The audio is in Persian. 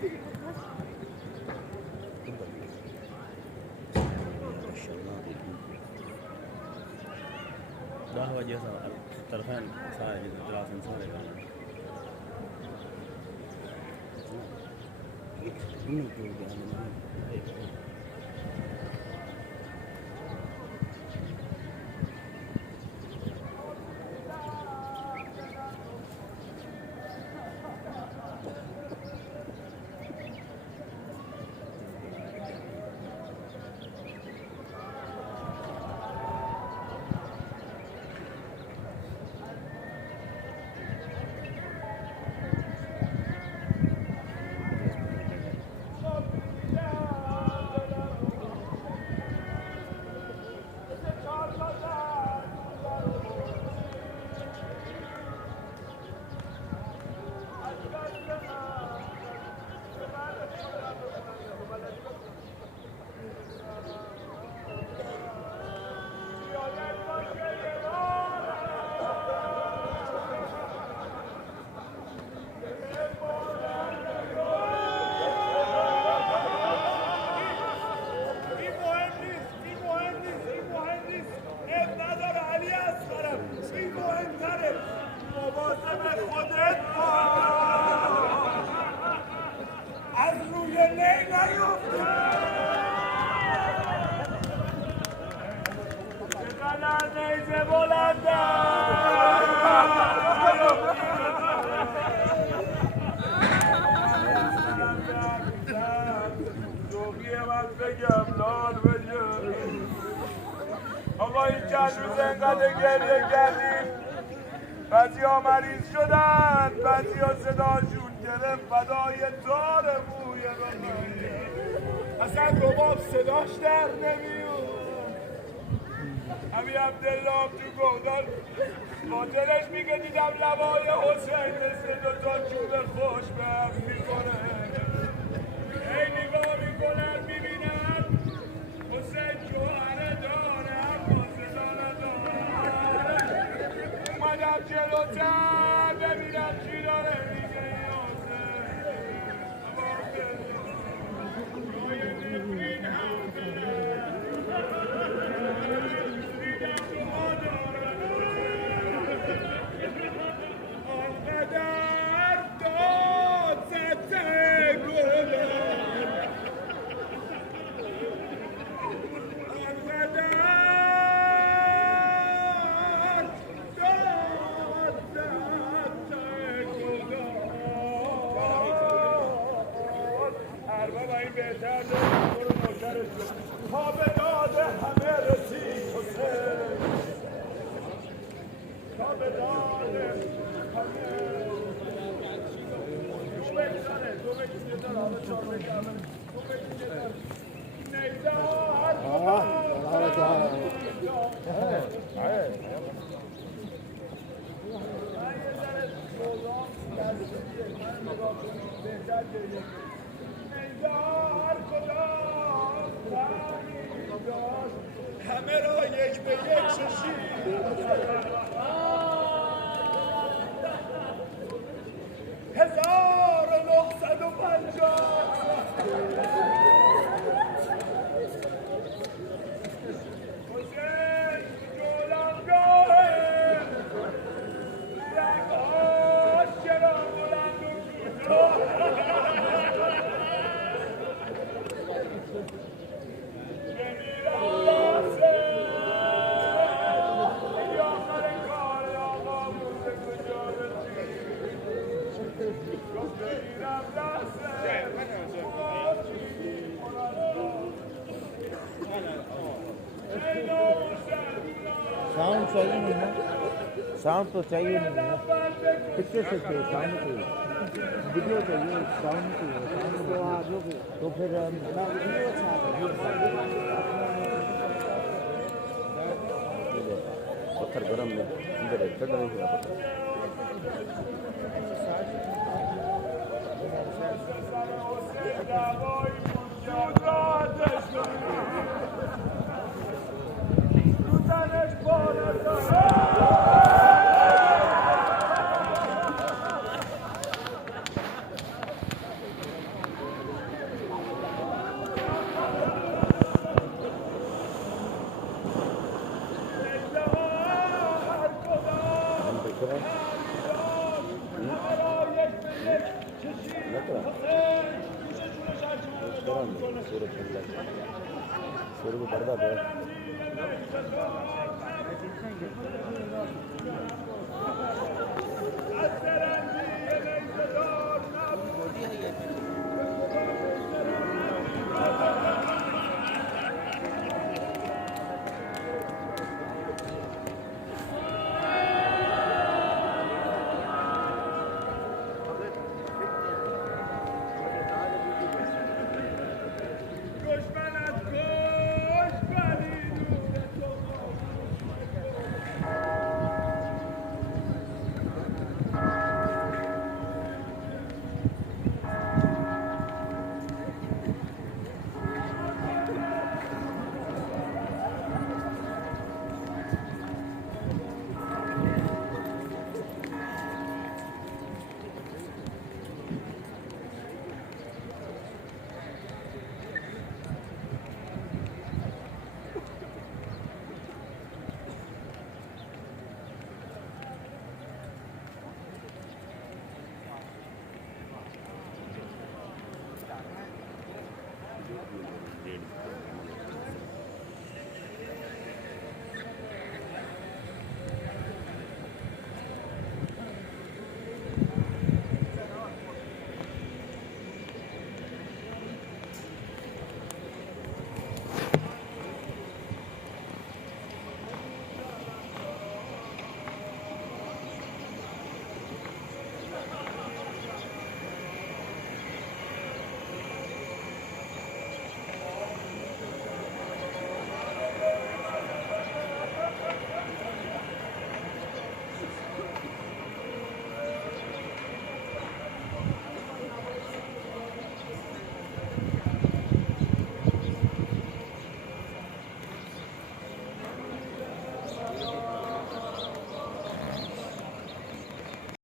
ده هو جهاز الطرفين صار دراسة صار آقا این چند روز انقدر گریه کردیم، بعضی ها مریض شدن، بعضی ها صداشون گرفت فدای تار موی رنگی اصلا رباب صداش در نمیون. همین عبدالله تو گودال با دلش میگه دیدم لبای حسین مثل دوتا چوب خوش به هم میکنه. ای نگاه میکنن میبینن حسین جوهره داره اما صدا نداره. اومدم جلوتر ببینم چی داره میگه این بهتر برو نوکرش تا به داد همه رسید حسین، تا به داد همه تو بگذاره تو بگذاره حالا چار بگذاره تو بگذاره نیزار همه را یک به یک ششید 1950 साउंड चाहिए नहीं ना, साउंड तो चाहिए नहीं ना, पिक्चर से चाहिए, साउंड चाहिए, वीडियो चाहिए, साउंड चाहिए, तो फिर पत्थर गरम में इधर ठंडा नहीं हुआ पत्थर सूर्य को पर्दा पे